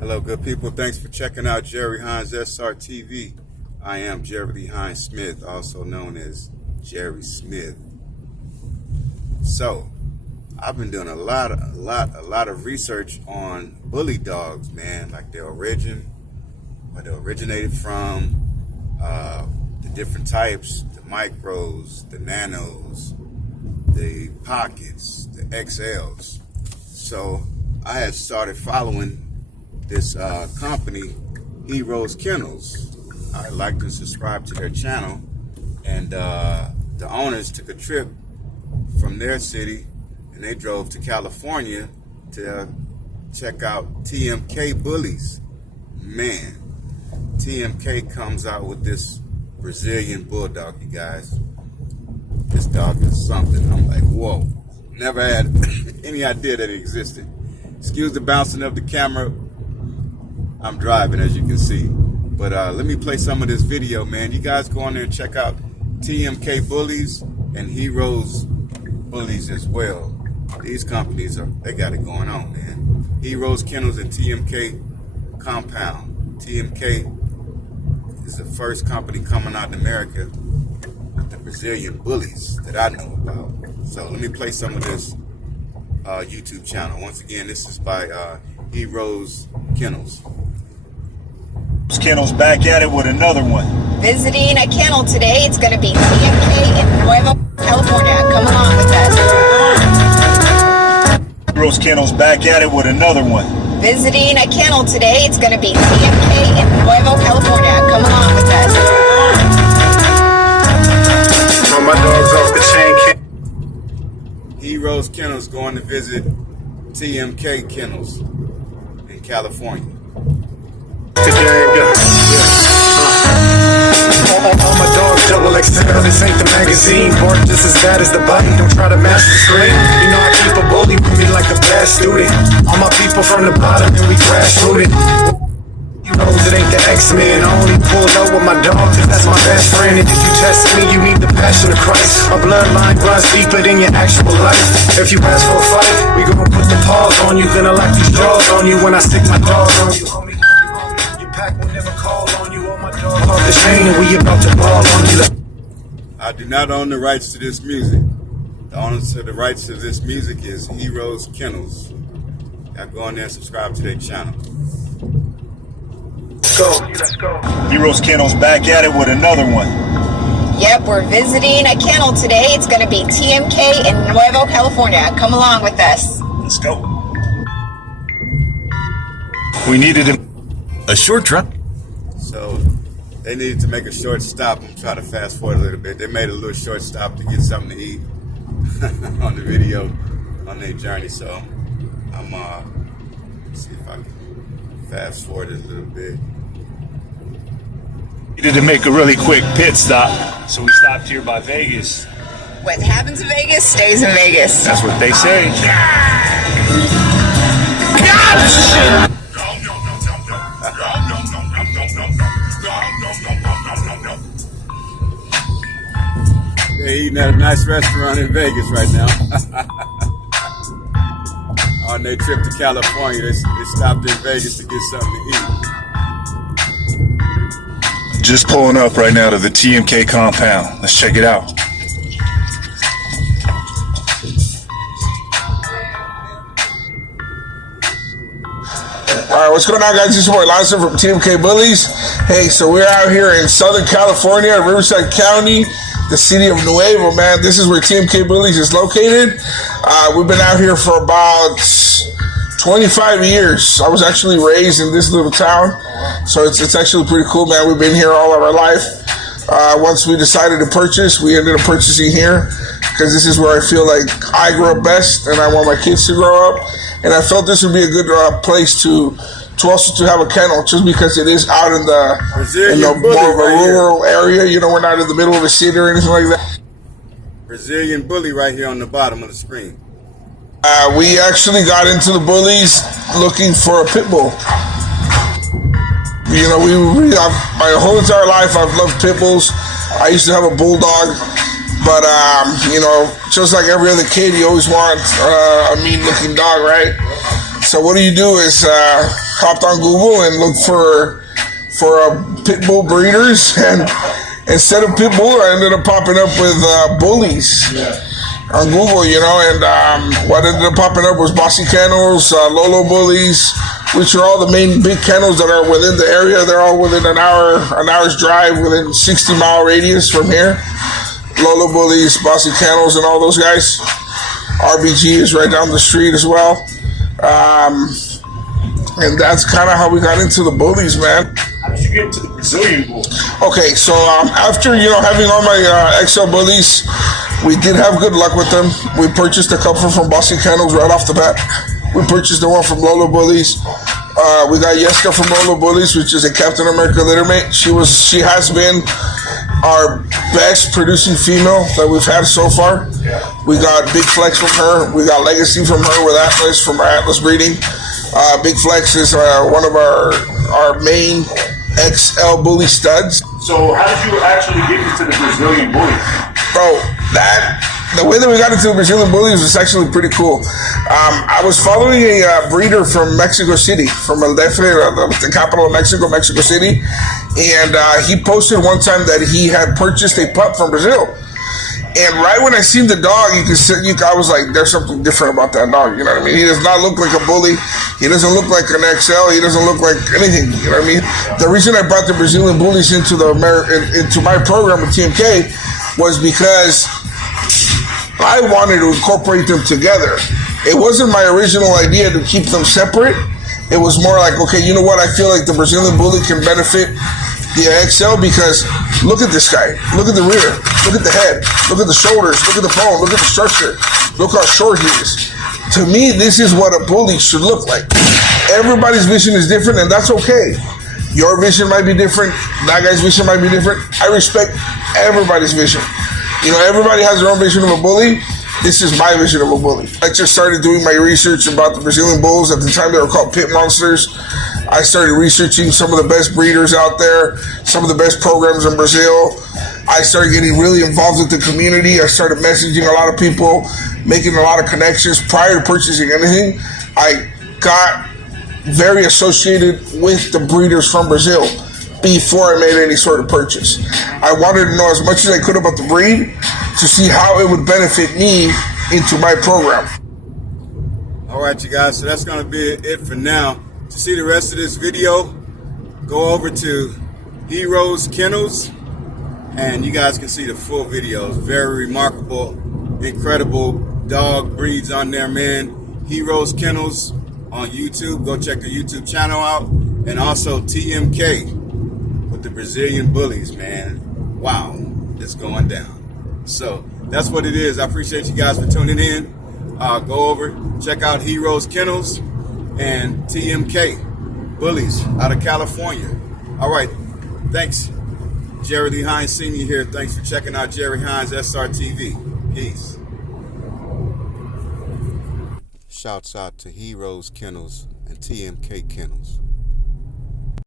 Hello, good people. Thanks for checking out Jerry Hines SRTV. I am Jerry Lee Hines Smith, also known as Jerry Smith. So, I've been doing a lot of research on bully dogs, man, like their origin, where they originated from, the different types, the micros, the nanos, the pockets, the XLs. So, I had started following this company, HeRoseKennels. I like to subscribe to their channel, and the owners took a trip from their city and they drove to California to check out TMK Bullies. Man, TMK comes out with this Brazilian bulldog, you guys. This dog is something. I'm like, whoa, never had any idea that it existed. Excuse the bouncing of the camera. I'm driving, as you can see. But let me play some of this video, man. You guys go on there and check out TMK Bullies and Heroes Bullies as well. These companies, they got it going on, man. HeRoseKennels and TMK Compound. TMK is the first company coming out in America with the Brazilian bullies that I know about. So let me play some of this YouTube channel. Once again, this is by HeRoseKennels. Kennels back at it with another one. Visiting a kennel today. It's going to be TMK in Nueva California. Come along with us. HeRoseKennels back at it with another one. Visiting a kennel today. It's going to be TMK in Nueva California. Come along with us. All my dogs off the chain. HeRoseKennels going to visit TMK Kennels in California. All my dogs double XL, this ain't the magazine. Bark just as bad as the body, don't try to match the screen. You know I keep a bully with me like a bad student. All my people from the bottom and we crash rooted. You know it ain't the X-Men, I only pull up with my dog cause that's my best friend. And if you test me, you need the passion of Christ. My bloodline runs deeper than your actual life. If you ask for a fight, we gonna put the paws on you. Gonna like these draws on you when I stick my claws on you, homie. Will never call on you. On my dog off the chain and we about to ball on you. I do not own the rights to this music. The owner to the rights to this music is HeRoseKennels. Y'all go on there and subscribe to their channel. Let's go. HeRoseKennels back at it with another one. Yep, we're visiting a kennel today. It's going to be TMK in Nueva California. Come along with us. Let's go. We needed a short trip. So they needed to make a short stop. I'm trying to fast forward a little bit. They made a little short stop to get something to eat on the video on their journey. So I'm see if I can fast forward it a little bit. Needed to make a really quick pit stop, so we stopped here by Vegas. What happens in Vegas stays in Vegas. That's what they say. They're eating at a nice restaurant in Vegas right now. On their trip to California, they stopped in Vegas to get something to eat. Just pulling up right now to the TMK compound. Let's check it out. Alright, what's going on, guys? This is your boy Lonson from TMK Bullies. Hey, so we're out here in Southern California, Riverside County, the city of Nuevo, man. This is where TMK Bullies is located. We've been out here for about 25 years. I was actually raised in this little town, so it's actually pretty cool, man. We've been here all of our life. Once we decided to purchase, we ended up purchasing here because this is where I feel like I grew up best and I want my kids to grow up. And I felt this would be a good place to also have a kennel, just because it is out in the more of a rural area. You know, we're not in the middle of a city or anything like that. Brazilian bully right here on the bottom of the screen. We actually got into the bullies looking for a pit bull. You know, my whole entire life I've loved pit bulls. I used to have a bulldog, but you know, just like every other kid, you always want a mean-looking dog, right? So what do is hopped on Google and looked for pit bull breeders, and instead of pit bull, I ended up popping up with Bullies on Google, you know. And what ended up popping up was Bossy Kennels, Lolo Bullies, which are all the main big kennels that are within the area. They're all within an hour's drive, within 60-mile radius from here. Lolo Bullies, Bossy Kennels, and all those guys. RBG is right down the street as well. And that's kind of how we got into the Bullies, man. How did you get into the Brazilian bull? Okay, so after, you know, having all my XL Bullies, we did have good luck with them. We purchased a couple from Bossy Kennels right off the bat. We purchased the one from Lolo Bullies. We got Yeska from Lolo Bullies, which is a Captain America littermate. She has been our best producing female that we've had so far. We got Big Flex from her. We got Legacy from her with Atlas from our Atlas breeding. Big Flex is one of our main XL bully studs. So how did you actually get into the Brazilian bullies? Bro, the way that we got into the Brazilian Bullies was actually pretty cool. I was following a breeder from Mexico City, from El DF, the capital of Mexico, Mexico City, and he posted one time that he had purchased a pup from Brazil. And right when I seen the dog, I was like, there's something different about that dog, you know what I mean? He does not look like a bully. He doesn't look like an XL. He doesn't look like anything, you know what I mean? The reason I brought the Brazilian Bullies into my program with TMK was because I wanted to incorporate them together. It wasn't my original idea to keep them separate. It was more like, okay, you know what? I feel like the Brazilian Bully can benefit the XL because look at this guy. Look at the rear. Look at the head. Look at the shoulders. Look at the bone. Look at the structure. Look how short he is. To me, this is what a bully should look like. Everybody's vision is different, and that's okay. Your vision might be different. That guy's vision might be different. I respect everybody's vision. You know, everybody has their own vision of a bully. This is my vision of a bully. I just started doing my research about the Brazilian bulls. At the time, they were called pit monsters. I started researching some of the best breeders out there, some of the best programs in Brazil. I started getting really involved with the community. I started messaging a lot of people, making a lot of connections. Prior to purchasing anything, I got very associated with the breeders from Brazil before I made any sort of purchase. I wanted to know as much as I could about the breed to see how it would benefit me into my program. All right, you guys, so that's going to be it for now. To see the rest of this video, go over to HeRoseKennels, and you guys can see the full videos. Very remarkable, incredible dog breeds on there, man. HeRoseKennels on YouTube. Go check the YouTube channel out. And also TMK with the Brazilian Bullies, man. Wow, it's going down. So that's what it is. I appreciate you guys for tuning in. Go over, check out HeRoseKennels and TMK Bullies out of California. All right, thanks. Jerry Lee Hines Sr. here. Thanks for checking out Jerry Hines SRTV. Peace. Shouts out to HeRoseKennels and TMK Kennels.